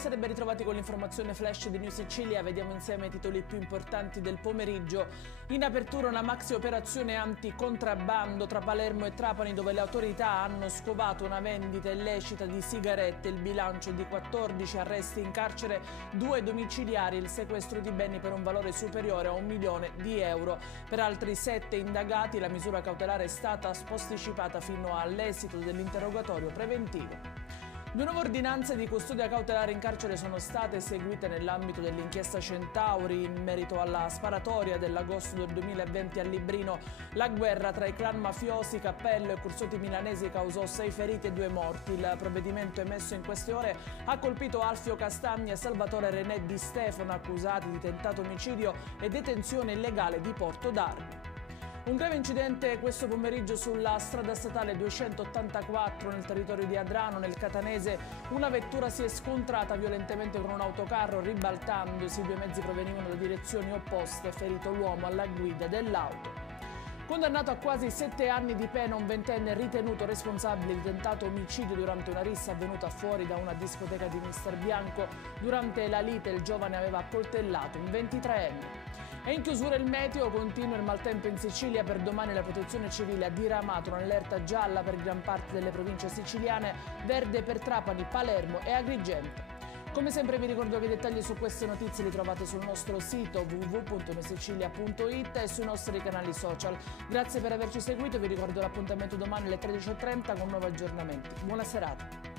Buonasera e ben ritrovati con l'informazione flash di New Sicilia. Vediamo insieme i titoli più importanti del pomeriggio. In apertura una maxi operazione anticontrabando tra Palermo e Trapani, dove le autorità hanno scovato una vendita illecita di sigarette. Il bilancio è di 14 arresti in carcere, 2 domiciliari, il sequestro di beni per un valore superiore a 1 milione di euro. Per altri 7 indagati la misura cautelare è stata posticipata fino all'esito dell'interrogatorio preventivo. 2 nuove ordinanze di custodia cautelare in carcere sono state eseguite nell'ambito dell'inchiesta Centauri in merito alla sparatoria dell'agosto del 2020 a Librino. La guerra tra i clan mafiosi Cappello e Cursuti milanesi causò 6 feriti e 2 morti. Il provvedimento emesso in queste ore ha colpito Alfio Castagna e Salvatore René Di Stefano, accusati di tentato omicidio e detenzione illegale di porto d'armi. Un grave incidente questo pomeriggio sulla strada statale 284 nel territorio di Adrano, nel Catanese. Una vettura si è scontrata violentemente con un autocarro, ribaltandosi. 2 mezzi provenivano da direzioni opposte, ferito l'uomo alla guida dell'auto. Condannato a quasi 7 anni di pena un ventenne ritenuto responsabile di tentato omicidio durante una rissa avvenuta fuori da una discoteca di Mister Bianco. Durante la lite il giovane aveva accoltellato un 23enne. E in chiusura il meteo, continua il maltempo in Sicilia. Per domani la Protezione Civile ha diramato un'allerta gialla per gran parte delle province siciliane, verde per Trapani, Palermo e Agrigento. Come sempre vi ricordo che i dettagli su queste notizie li trovate sul nostro sito www.newsicilia.it e sui nostri canali social. Grazie per averci seguito, vi ricordo l'appuntamento domani alle 13:30 con nuovi aggiornamenti. Buona serata.